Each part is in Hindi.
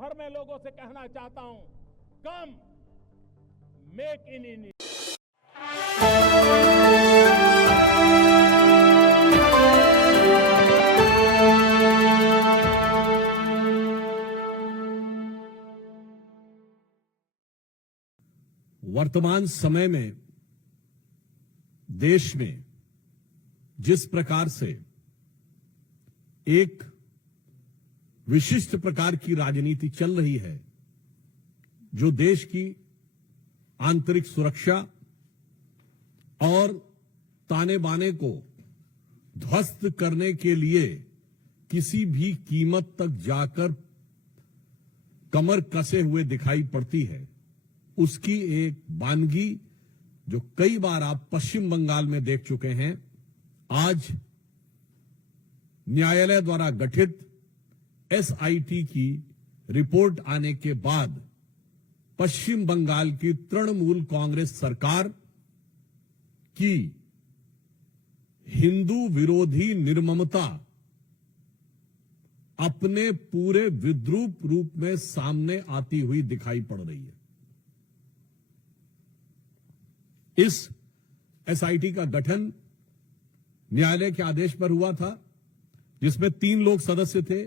भर में लोगों से कहना चाहता हूं, कम मेक इन इंडिया। वर्तमान समय में देश में जिस प्रकार से एक विशिष्ट प्रकार की राजनीति चल रही है, जो देश की आंतरिक सुरक्षा और ताने बाने को ध्वस्त करने के लिए किसी भी कीमत तक जाकर कमर कसे हुए दिखाई पड़ती है, उसकी एक वानगी जो कई बार आप पश्चिम बंगाल में देख चुके हैं, आज न्यायालय द्वारा गठित एसआईटी की रिपोर्ट आने के बाद पश्चिम बंगाल की तृणमूल कांग्रेस सरकार की हिंदू विरोधी निर्ममता अपने पूरे विद्रूप रूप में सामने आती हुई दिखाई पड़ रही है। इस एसआईटी का गठन न्यायालय के आदेश पर हुआ था, जिसमें 3 लोग सदस्य थे।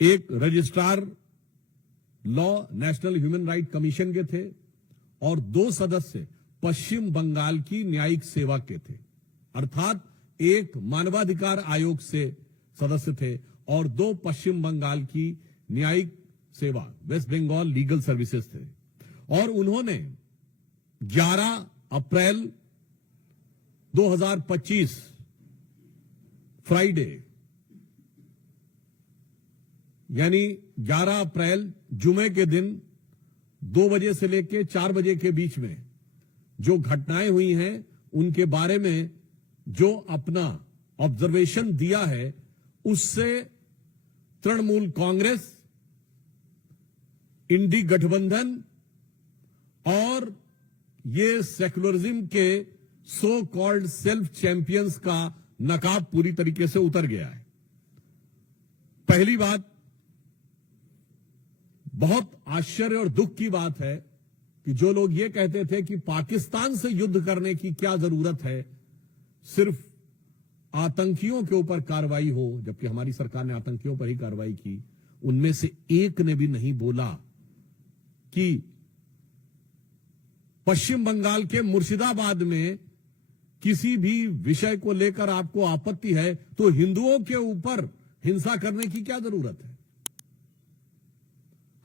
एक registrar law national human right commission के थे और 2 सदस्य पश्चिम बंगाल की न्यायिक सेवा के थे, अर्थात एक मानवाधिकार आयोग से सदस्य थे और 2 पश्चिम बंगाल की न्यायिक सेवा वेस्ट बंगाल लीगल सर्विसेज थे। और उन्होंने 11 अप्रैल 2025 फ्राइडे यानी 11 अप्रैल जुमे के दिन 2 बजे से लेकर 4 बजे के बीच में जो घटनाएं हुई हैं, उनके बारे में जो अपना ऑब्जर्वेशन दिया है, उससे तृणमूल कांग्रेस, इंडी गठबंधन और ये सेक्युलरिज्म के सो कॉल्ड सेल्फ चैंपियंस का नकाब पूरी तरीके से उतर गया है। पहली बात, बहुत आश्चर्य और दुख की बात है कि जो लोग ये कहते थे कि पाकिस्तान से युद्ध करने की क्या जरूरत है, सिर्फ आतंकियों के ऊपर कार्रवाई हो, जबकि हमारी सरकार ने आतंकियों पर ही कार्रवाई की, उनमें से एक ने भी नहीं बोला कि पश्चिम बंगाल के मुर्शिदाबाद में किसी भी विषय को लेकर आपको आपत्ति है तो हिंदुओं के ऊपर हिंसा करने की क्या जरूरत है।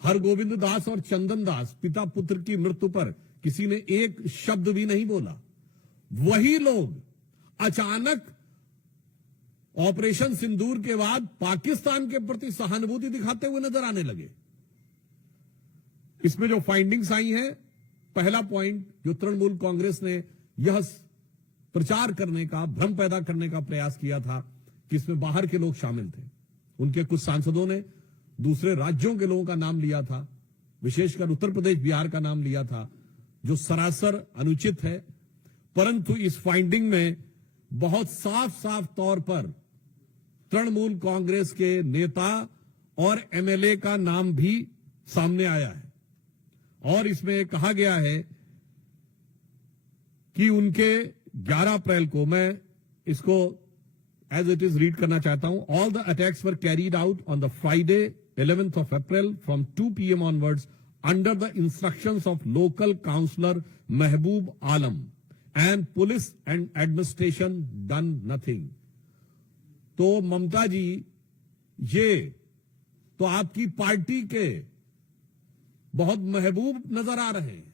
हरगोविंद दास और चंदन दास पिता पुत्र की मृत्यु पर किसी ने एक शब्द भी नहीं बोला। वही लोग अचानक ऑपरेशन सिंदूर के बाद पाकिस्तान के प्रति सहानुभूति दिखाते हुए नजर आने लगे। इसमें जो फाइंडिंग्स आई हैं, पहला पॉइंट जो तृणमूल कांग्रेस ने यह प्रचार करने का, भ्रम पैदा करने का प्रयास किया था कि इसमें बाहर के लोग शामिल थे। उनके कुछ सांसदों ने दूसरे राज्यों के लोगों का नाम लिया था, विशेषकर उत्तर प्रदेश, बिहार का नाम लिया था, जो सरासर अनुचित है। परंतु इस फाइंडिंग में बहुत साफ साफ तौर पर तृणमूल कांग्रेस के नेता और एमएलए का नाम भी सामने आया है और इसमें कहा गया है कि उनके 11 अप्रैल को, मैं इसको एज इट इज रीड करना चाहता हूं, all the attacks were carried out on the Friday 11th of April from 2 PM onwards under the instructions of local councillor Mehboob Alam and police and administration done nothing। तो ममता जी, ये तो आपकी पार्टी के बहुत महबूब नजर आ रहे हैं,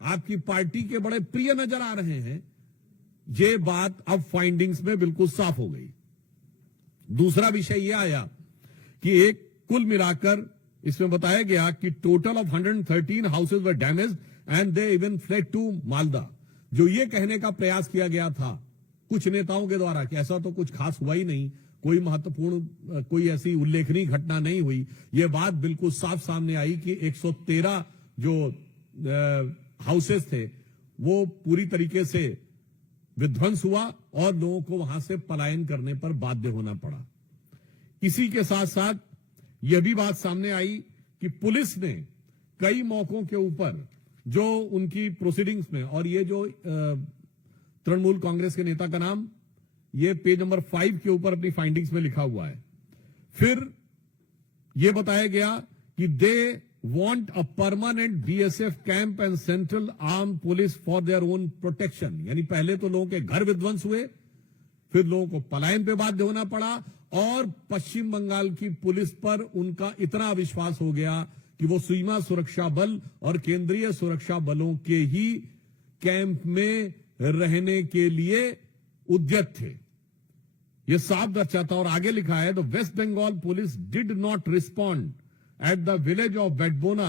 आपकी पार्टी के बड़े प्रिय नजर आ रहे हैं। ये बात अब फाइंडिंग्स में बिल्कुल साफ हो गई। दूसरा विषय यह आया कि एक कुल मिलाकर इसमें बताया गया कि total of 113 houses were damaged and they even fled to Malda. जो ये कहने का प्रयास किया गया था कुछ नेताओं के द्वारा कि ऐसा तो कुछ खास हुआ ही नहीं, कोई महत्वपूर्ण, कोई ऐसी उल्लेखनीय घटना नहीं हुई, ये बात बिल्कुल साफ सामने आई कि 113 जो हाउसेस थे वो पूरी तरीके से विध्वंस हुआ और लोगों को वहां से पलायन करने पर बाध्य होना पड़ा। इसी के साथ साथ यह भी बात सामने आई कि पुलिस ने कई मौकों के ऊपर जो उनकी प्रोसीडिंग्स में, और ये जो तृणमूल कांग्रेस के नेता का नाम ये पेज नंबर 5 के ऊपर अपनी फाइंडिंग्स में लिखा हुआ है, फिर यह बताया गया कि दे want a permanent BSF camp and central armed police for their own protection। यानी पहले तो लोगों के घर विध्वंस हुए, फिर लोगों को पलायन पे बाध्य होना पड़ा, और पश्चिम बंगाल की पुलिस पर उनका इतना विश्वास हो गया कि वो सीमा सुरक्षा बल और केंद्रीय सुरक्षा बलों के ही कैंप में रहने के लिए उद्यत थे। ये साफ दर्शाता, और आगे लिखा है the West Bengal police did not respond at the village of Bedbona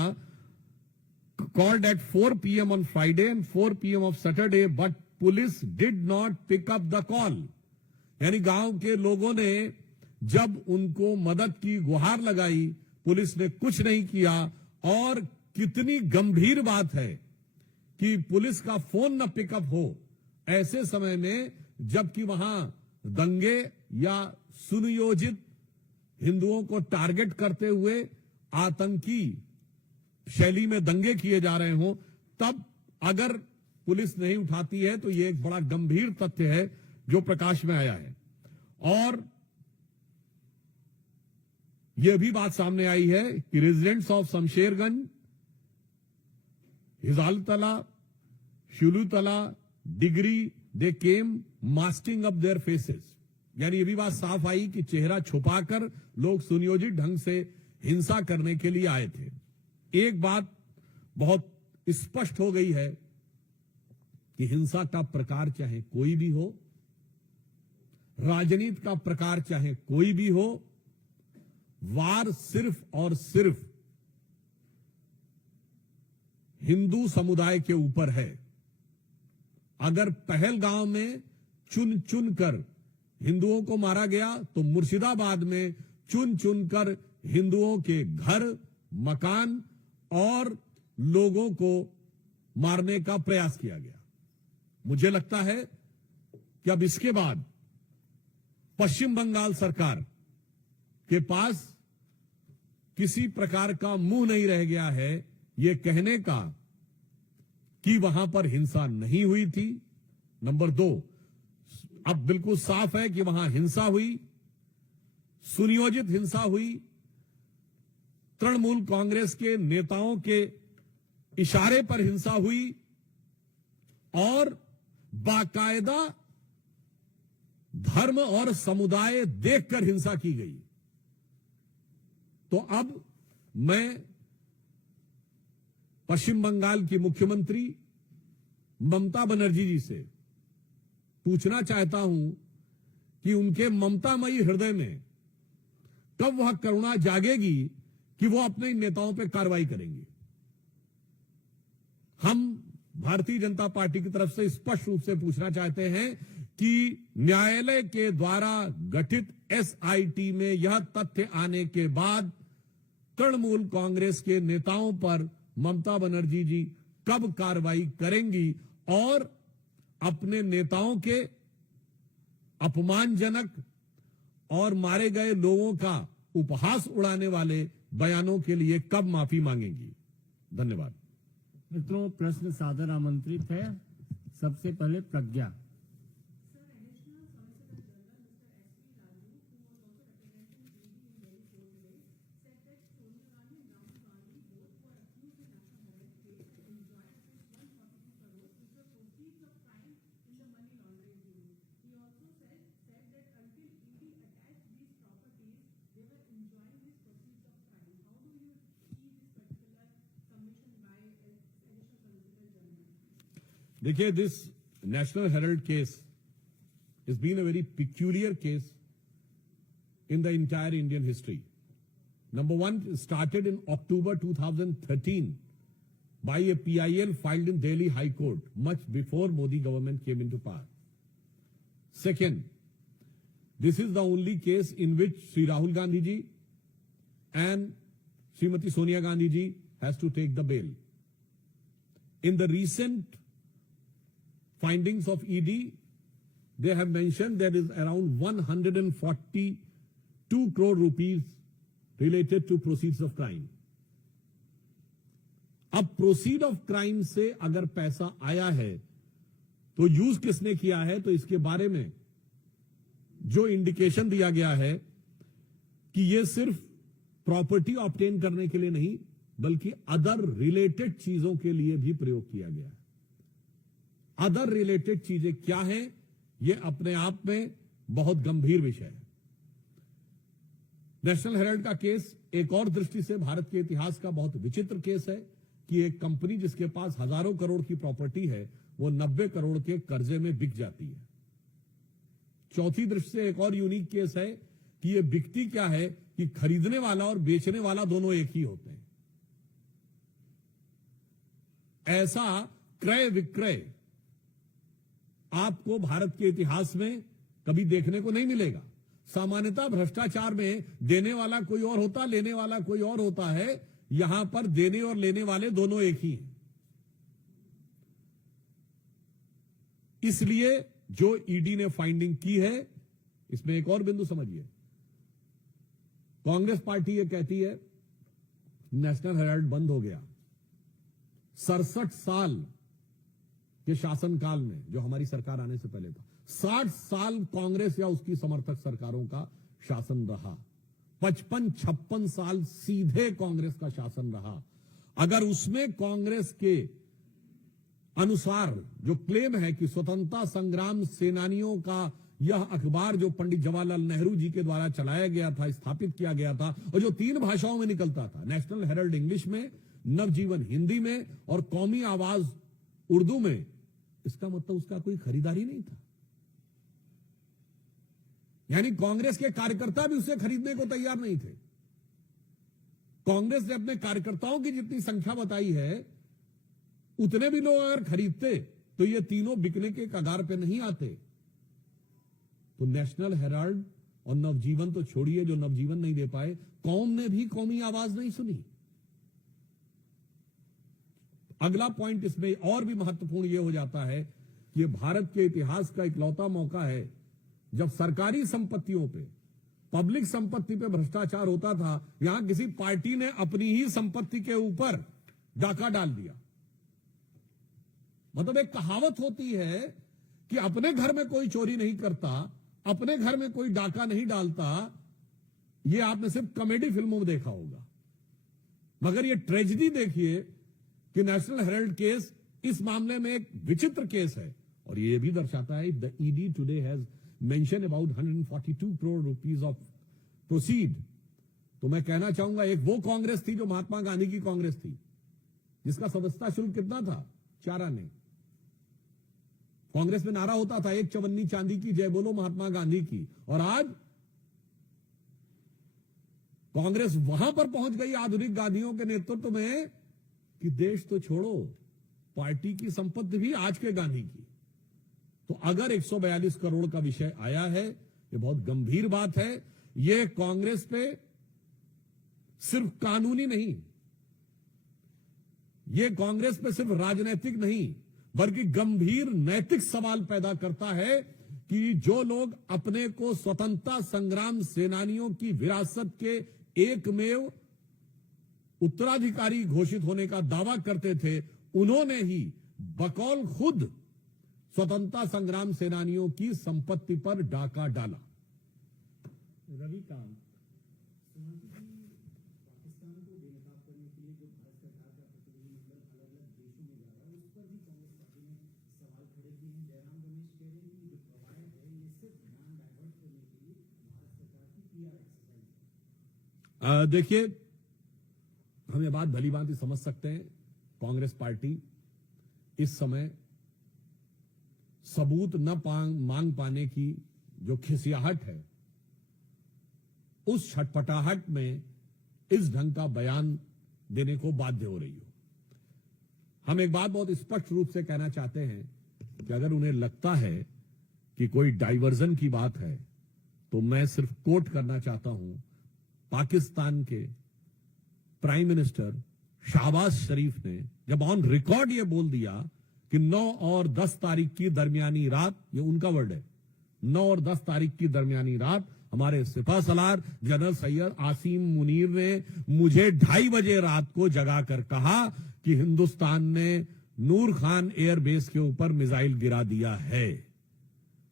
called at 4 p.m. on Friday and 4 p.m. of Saturday, but police did not pick up the call। यानी गांव के लोगों ने जब उनको मदद की गुहार लगाई, पुलिस ने कुछ नहीं किया। और कितनी गंभीर बात है कि पुलिस का फोन न पिकअप हो ऐसे समय में, जबकि वहां दंगे या सुनियोजित हिंदुओं को टारगेट करते हुए आतंकी शैली में दंगे किए जा रहे हों, तब अगर पुलिस नहीं उठाती है तो यह एक बड़ा गंभीर तथ्य है जो प्रकाश में आया है। और यह भी बात सामने आई है कि residents of Shamsherganj, Hijaltala, Shulutala, Digri, they came masking up their faces. यानी यह भी बात साफ आई कि चेहरा छुपाकर लोग सुनियोजित ढंग से हिंसा करने के लिए आए थे। एक बात बहुत स्पष्ट हो गई है कि हिंसा का प्रकार चाहे कोई भी हो, राजनीति का प्रकार चाहे कोई भी हो, वार सिर्फ और सिर्फ हिंदू समुदाय के ऊपर है। अगर पहलगांव में चुन चुन कर हिंदुओं को मारा गया, तो मुर्शिदाबाद में चुन चुन कर हिंदुओं के घर, मकान और लोगों को मारने का प्रयास किया गया। मुझे लगता है कि अब इसके बाद पश्चिम बंगाल सरकार के पास किसी प्रकार का मुंह नहीं रह गया है यह कहने का कि वहां पर हिंसा नहीं हुई थी। नंबर 2, अब बिल्कुल साफ है कि वहां हिंसा हुई, सुनियोजित हिंसा हुई, तृणमूल कांग्रेस के नेताओं के इशारे पर हिंसा हुई, और बाकायदा धर्म और समुदाय देखकर हिंसा की गई। तो अब मैं पश्चिम बंगाल की मुख्यमंत्री ममता बनर्जी जी से पूछना चाहता हूं कि उनके ममतामयी हृदय में कब वह करुणा जागेगी कि वो अपने नेताओं पर कार्रवाई करेंगे। हम भारतीय जनता पार्टी की तरफ से स्पष्ट रूप से पूछना चाहते हैं कि न्यायालय के द्वारा गठित एसआईटी में यह तथ्य आने के बाद तृणमूल कांग्रेस के नेताओं पर ममता बनर्जी जी कब कार्रवाई करेंगी, और अपने नेताओं के अपमानजनक और मारे गए लोगों का उपहास उड़ाने वाले बयानों के लिए कब माफी मांगेंगी। धन्यवाद। मित्रों, प्रश्न सादर आमंत्रित है। सबसे पहले प्रज्ञा। देखिए, this national Herald case has been a very peculiar case in the entire Indian history. Number one, it started in October 2013 by a PIL filed in Delhi High Court, much before Modi government came into power. Second, this is the only case in which Sri Rahul Gandhi ji and Srimati Sonia Gandhi ji has to take the bail. In the recent findings of ED, they have mentioned there is around 142 crore rupees related to proceeds of crime. अब प्रोसीड ऑफ क्राइम से अगर पैसा आया है तो यूज किसने किया है, तो इसके बारे में जो इंडिकेशन दिया गया है कि यह सिर्फ प्रॉपर्टी ऑब्टेन करने के लिए नहीं बल्कि अदर रिलेटेड चीजों के लिए भी प्रयोग किया गया है। अदर रिलेटेड चीजें क्या है, यह अपने आप में बहुत गंभीर विषय है। नेशनल हेराल्ड का केस एक और दृष्टि से भारत के इतिहास का बहुत विचित्र केस है कि एक कंपनी जिसके पास हजारों करोड़ की प्रॉपर्टी है वो 90 करोड़ के कर्जे में बिक जाती है। चौथी दृष्टि से एक और यूनिक केस है कि ये बिकती क्या है कि खरीदने वाला और बेचने वाला दोनों एक ही होते हैं। ऐसा क्रय विक्रय आपको भारत के इतिहास में कभी देखने को नहीं मिलेगा। सामान्यतः भ्रष्टाचार में देने वाला कोई और होता, लेने वाला कोई और होता है। यहां पर देने और लेने वाले दोनों एक ही हैं। इसलिए जो ईडी ने फाइंडिंग की है, इसमें एक और बिंदु समझिए। कांग्रेस पार्टी ये कहती है नेशनल हेराल्ड बंद हो गया। 67 साल के शासनकाल में, जो हमारी सरकार आने से पहले था, 60 साल कांग्रेस या उसकी समर्थक सरकारों का शासन रहा। 55-56 साल सीधे कांग्रेस का शासन रहा। अगर उसमें कांग्रेस के अनुसार जो क्लेम है कि स्वतंत्रता संग्राम सेनानियों का यह अखबार जो पंडित जवाहरलाल नेहरू जी के द्वारा चलाया गया था, स्थापित किया गया था, और जो 3 भाषाओं में निकलता था, नेशनल हेराल्ड इंग्लिश में, नवजीवन हिंदी में और कौमी आवाज उर्दू में, इसका मतलब उसका कोई खरीदारी नहीं था। यानी कांग्रेस के कार्यकर्ता भी उसे खरीदने को तैयार नहीं थे। कांग्रेस ने अपने कार्यकर्ताओं की जितनी संख्या बताई है, उतने भी लोग अगर खरीदते तो ये तीनों बिकने के कगार पे नहीं आते। तो नेशनल हेराल्ड और नवजीवन तो छोड़िए, जो नवजीवन नहीं दे पाए, कौम ने भी कौमी आवाज नहीं सुनी। अगला पॉइंट इसमें और भी महत्वपूर्ण यह हो जाता है कि भारत के इतिहास का इकलौता मौका है जब सरकारी संपत्तियों पे, पब्लिक संपत्ति पे भ्रष्टाचार होता था। यहां किसी पार्टी ने अपनी ही संपत्ति के ऊपर डाका डाल दिया। मतलब एक कहावत होती है कि अपने घर में कोई चोरी नहीं करता, अपने घर में कोई डाका नहीं डालता। यह आपने सिर्फ कॉमेडी फिल्मों में देखा होगा, मगर यह ट्रेजेडी देखिए कि नेशनल हेराल्ड केस इस मामले में एक विचित्र केस है। और यह भी दर्शाता है the ED today has mention about 142 crore rupees of proceed. तो मैं कहना चाहूंगा, एक वो कांग्रेस थी जो महात्मा गांधी की कांग्रेस थी, जिसका सदस्यता शुल्क कितना था, 4 आने। कांग्रेस में नारा होता था, 1 चवन्नी चांदी की, जय बोलो महात्मा गांधी की। और आज कांग्रेस वहां पर पहुंच गई आधुनिक गांधियों के नेतृत्व में कि देश तो छोड़ो, पार्टी की संपत्ति भी आज के गांधी की। तो अगर 142 करोड़ का विषय आया है, यह बहुत गंभीर बात है। यह कांग्रेस पे सिर्फ कानूनी नहीं, यह कांग्रेस पे सिर्फ राजनीतिक नहीं, बल्कि गंभीर नैतिक सवाल पैदा करता है कि जो लोग अपने को स्वतंत्रता संग्राम सेनानियों की विरासत के एकमेव उत्तराधिकारी घोषित होने का दावा करते थे, उन्होंने ही बकौल खुद स्वतंत्रता संग्राम सेनानियों की संपत्ति पर डाका डाला। रविकांत, देखिए, हम ये बात भली भांति समझ सकते हैं। कांग्रेस पार्टी इस समय सबूत न मांग पाने की जो खिसियाहट है, उस छटपटाहट में इस ढंग का बयान देने को बाध्य हो रही हो। हम एक बात बहुत स्पष्ट रूप से कहना चाहते हैं कि अगर उन्हें लगता है कि कोई डाइवर्जन की बात है, तो मैं सिर्फ कोट करना चाहता हूं पाकिस्तान के प्राइम मिनिस्टर शहबाज शरीफ ने, जब ऑन रिकॉर्ड ये बोल दिया कि 9 और 10 तारीख की दरमियानी रात, ये उनका वर्ड है, 9 और 10 तारीख की दरमियानी रात हमारे सिपह सलार जनरल सैयद आसिम मुनीर ने मुझे 2:30 बजे रात को जगा कर कहा कि हिंदुस्तान ने नूर खान एयरबेस के ऊपर मिसाइल गिरा दिया है।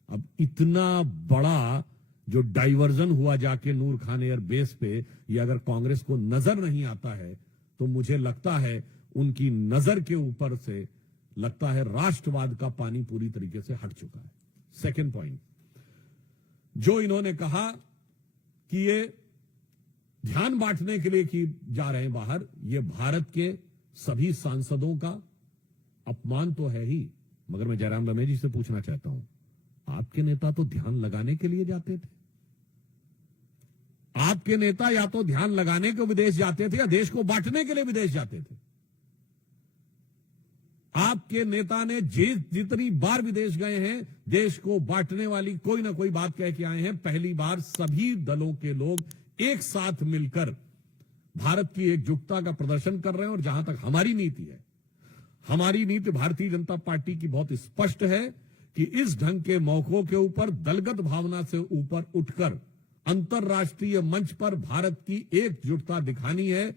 अब इतना बड़ा जो डाइवर्जन हुआ जाके नूर खान एयरबेस पे, ये अगर कांग्रेस को नजर नहीं आता है तो मुझे लगता है उनकी नजर के ऊपर से लगता है राष्ट्रवाद का पानी पूरी तरीके से हट चुका है। सेकंड पॉइंट, जो इन्होंने कहा कि ये ध्यान बांटने के लिए कि जा रहे हैं बाहर, ये भारत के सभी सांसदों का अपमान तो है ही, मगर मैं जयराम रमेश जी से पूछना चाहता हूं, आपके नेता तो ध्यान लगाने के लिए जाते थे। आपके नेता या तो ध्यान लगाने को विदेश जाते थे या देश को बांटने के लिए विदेश जाते थे। आपके नेता ने जितनी बार विदेश गए हैं, देश को बांटने वाली कोई ना कोई बात कह के आए हैं। पहली बार सभी दलों के लोग एक साथ मिलकर भारत की एकजुटता का प्रदर्शन कर रहे हैं। और जहां तक हमारी नीति है, हमारी नीति भारतीय जनता पार्टी की बहुत स्पष्ट है कि इस ढंग के मौकों के ऊपर दलगत भावना से ऊपर उठकर अंतर्राष्ट्रीय मंच पर भारत की एकजुटता दिखानी है,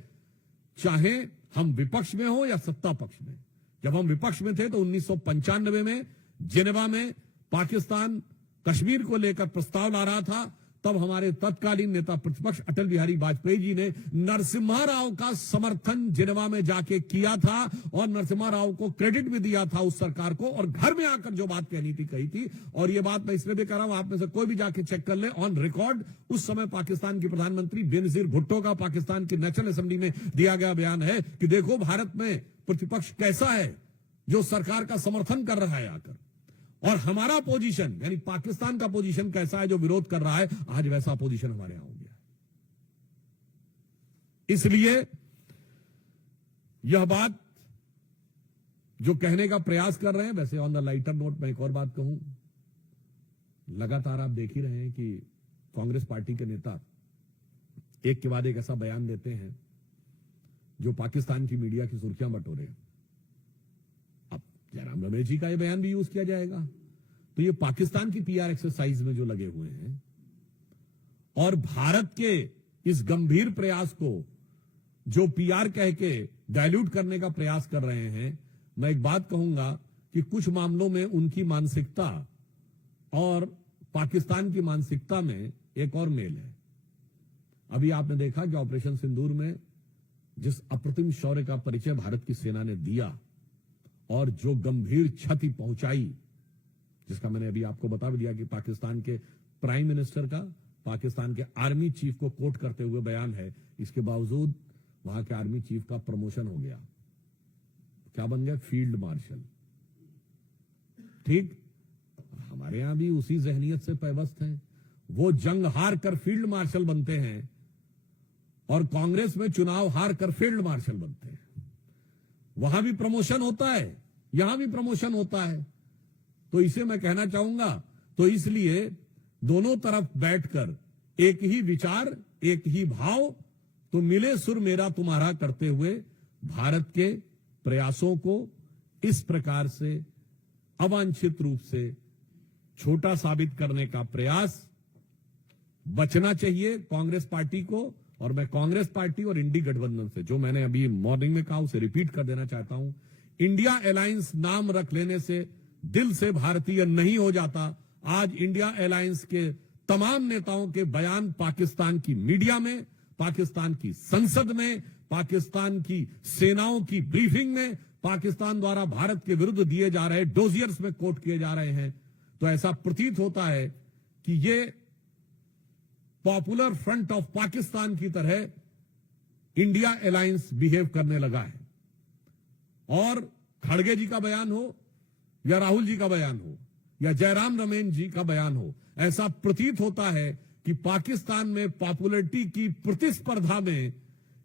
चाहे हम विपक्ष में हो या सत्ता पक्ष में। जब हम विपक्ष में थे तो 1995 में जिनेवा में पाकिस्तान कश्मीर को लेकर प्रस्ताव ला रहा था, तब हमारे तत्कालीन नेता प्रतिपक्ष अटल बिहारी वाजपेयी जी ने नरसिम्हा राव का समर्थन जिनेवा में जाके किया था और नरसिम्हा राव को क्रेडिट भी दिया था उस सरकार को, और घर में आकर जो बात कहनी थी कही थी। और ये बात मैं इसलिए भी कर रहा हूं, आप में से कोई भी जाके चेक कर ले ऑन रिकॉर्ड, उस समय पाकिस्तान की प्रधानमंत्री बेनजीर भुट्टो का पाकिस्तान की नेशनल असेंबली में दिया गया बयान है कि देखो भारत में प्रतिपक्ष कैसा है जो सरकार का समर्थन कर रहा है आकर, और हमारा पोजीशन यानी पाकिस्तान का पोजीशन कैसा है जो विरोध कर रहा है। आज वैसा पोजीशन हमारे यहां हो गया। इसलिए यह बात जो कहने का प्रयास कर रहे हैं, वैसे ऑन द लाइटर नोट मैं एक और बात कहूं, लगातार आप देख ही रहे हैं कि कांग्रेस पार्टी के नेता एक के बाद एक ऐसा बयान देते हैं जो पाकिस्तान की मीडिया की सुर्खियां बटोरे। अब जयराम रमेश जी का यह बयान भी यूज किया जाएगा, तो ये पाकिस्तान की पीआर एक्सरसाइज में जो लगे हुए हैं और भारत के इस गंभीर प्रयास को जो पीआर कह के डाइल्यूट करने का प्रयास कर रहे हैं, मैं एक बात कहूंगा कि कुछ मामलों में उनकी मानसिकता और पाकिस्तान की मानसिकता में एक और मेल है। अभी आपने देखा कि ऑपरेशन सिंदूर में जिस अप्रतिम शौर्य का परिचय भारत की सेना ने दिया और जो गंभीर क्षति पहुंचाई, जिसका मैंने अभी आपको बता भी दिया कि पाकिस्तान के प्राइम मिनिस्टर का पाकिस्तान के आर्मी चीफ को कोट करते हुए बयान है, इसके बावजूद वहां के आर्मी चीफ का प्रमोशन हो गया, क्या बन गया, फील्ड मार्शल। ठीक, हमारे यहां भी उसी जहनियत से पैवस्त हैं, वो जंग हार कर फील्ड मार्शल बनते हैं और कांग्रेस में चुनाव हार कर फील्ड मार्शल बनते हैं। वहां भी प्रमोशन होता है, यहां भी प्रमोशन होता है। तो इसे मैं कहना चाहूंगा, तो इसलिए दोनों तरफ बैठकर एक ही विचार, एक ही भाव, तो मिले सुर मेरा तुम्हारा करते हुए भारत के प्रयासों को इस प्रकार से अवांछित रूप से छोटा साबित करने का प्रयास बचना चाहिए कांग्रेस पार्टी को। और मैं कांग्रेस पार्टी और इंडी गठबंधन से, जो मैंने अभी मॉर्निंग में कहा उसे रिपीट कर देना चाहता हूं, इंडिया अलायंस नाम रख लेने से दिल से भारतीय नहीं हो जाता। आज इंडिया अलायंस के तमाम नेताओं के बयान पाकिस्तान की मीडिया में, पाकिस्तान की संसद में, पाकिस्तान की सेनाओं की ब्रीफिंग में, पाकिस्तान द्वारा भारत के विरुद्ध दिए जा रहे डोजियर्स में कोट किए जा रहे हैं। तो ऐसा प्रतीत होता है कि ये पॉपुलर फ्रंट ऑफ पाकिस्तान की तरह इंडिया अलायंस बिहेव करने लगा है। और खड़गे जी का बयान हो या राहुल जी का बयान हो या जयराम रमेश जी का बयान हो, ऐसा प्रतीत होता है कि पाकिस्तान में पॉपुलरिटी की प्रतिस्पर्धा में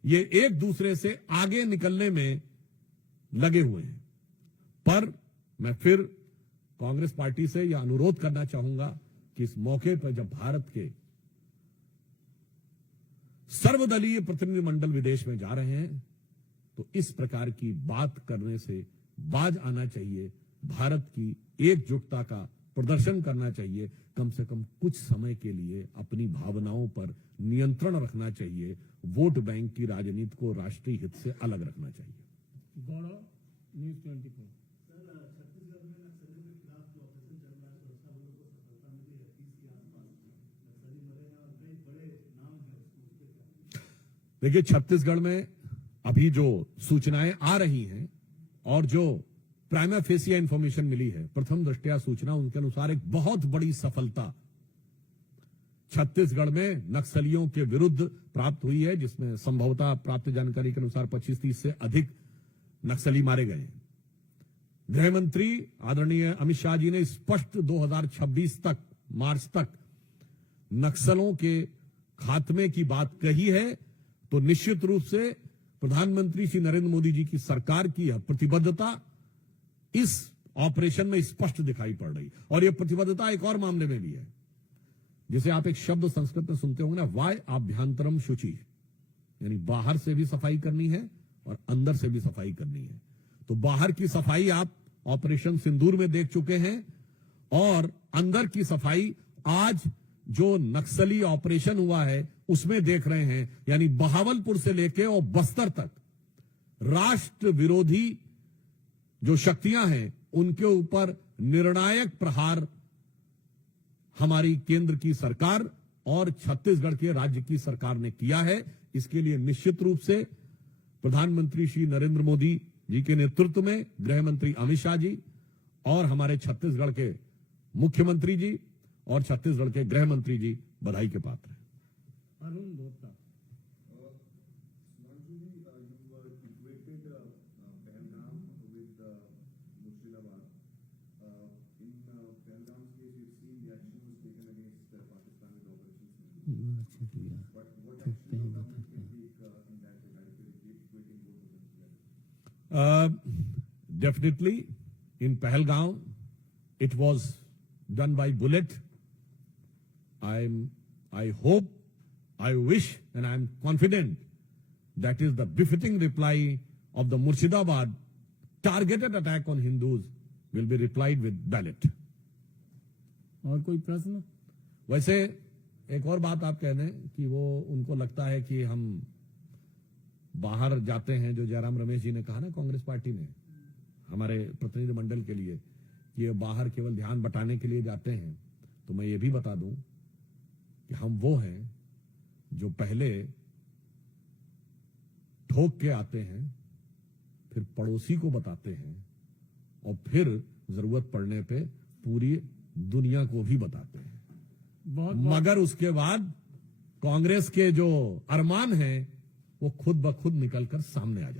ये एक दूसरे से आगे निकलने में लगे हुए हैं। पर मैं फिर कांग्रेस पार्टी से यह अनुरोध करना चाहूंगा कि इस मौके पर जब भारत के सर्वदलीय प्रतिनिधिमंडल विदेश में जा रहे हैं, तो इस प्रकार की बात करने से बाज आना चाहिए। भारत की एकजुटता का प्रदर्शन करना चाहिए, कम से कम कुछ समय के लिए अपनी भावनाओं पर नियंत्रण रखना चाहिए। वोट बैंक की राजनीति को राष्ट्रीय हित से अलग रखना चाहिए। गौरव, न्यूज 24। देखिए, छत्तीसगढ़ में अभी जो सूचनाएं आ रही हैं और जो प्राइमा फेसिया इंफॉर्मेशन मिली है, प्रथम दृष्टया सूचना उनके अनुसार एक बहुत बड़ी सफलता छत्तीसगढ़ में नक्सलियों के विरुद्ध प्राप्त हुई है, जिसमें संभवतः प्राप्त जानकारी के अनुसार 25-30 से अधिक नक्सली मारे गए हैं। गृह मंत्री आदरणीय अमित शाह जी ने स्पष्ट 2026 तक, मार्च तक नक्सलों के खात्मे की बात कही है, तो निश्चित रूप से प्रधानमंत्री श्री नरेंद्र मोदी जी की सरकार की यह प्रतिबद्धता इस ऑपरेशन में स्पष्ट दिखाई पड़ रही। और यह प्रतिबद्धता एक और मामले में भी है, जिसे आप एक शब्द संस्कृत में सुनते होंगे ना, वाय आभ्यंतरम शुचि, यानी बाहर से भी सफाई करनी है और अंदर से भी सफाई करनी है। तो बाहर की सफाई आप ऑपरेशन सिंदूर में देख चुके हैं, और अंदर की सफाई आज जो नक्सली ऑपरेशन हुआ है उसमें देख रहे हैं। यानी बहावलपुर से लेके और बस्तर तक राष्ट्र विरोधी जो शक्तियां हैं उनके ऊपर निर्णायक प्रहार हमारी केंद्र की सरकार और छत्तीसगढ़ के राज्य की सरकार ने किया है। इसके लिए निश्चित रूप से प्रधानमंत्री श्री नरेंद्र मोदी जी के नेतृत्व में गृह मंत्री अमित शाह जी और हमारे छत्तीसगढ़ के मुख्यमंत्री जी और छत्तीसगढ़ के गृह मंत्री जी बधाई के पात्र हैं। अरुण धोता। Definitely, in Pahalgaon, it was done by bullet. I hope, I wish, and I am confident that is the befitting reply of the Murshidabad targeted attack on Hindus will be replied with ballot. और कोई प्रश्न? वैसे एक और बात आप कह दें कि वो उनको लगता है कि हम बाहर जाते हैं, जो जयराम रमेश जी ने कहा ना कांग्रेस पार्टी ने हमारे प्रतिनिधि मंडल के लिए कि ये बाहर केवल ध्यान बटाने के लिए जाते हैं, तो मैं ये भी बता दूं कि हम वो हैं जो पहले ठोक के आते हैं, फिर पड़ोसी को बताते हैं और फिर जरूरत पड़ने पे पूरी दुनिया को भी बताते हैं। मगर उसके बाद कांग्रेस के जो अरमान हैं वो खुद ब खुद निकलकर सामने आ जाते हैं।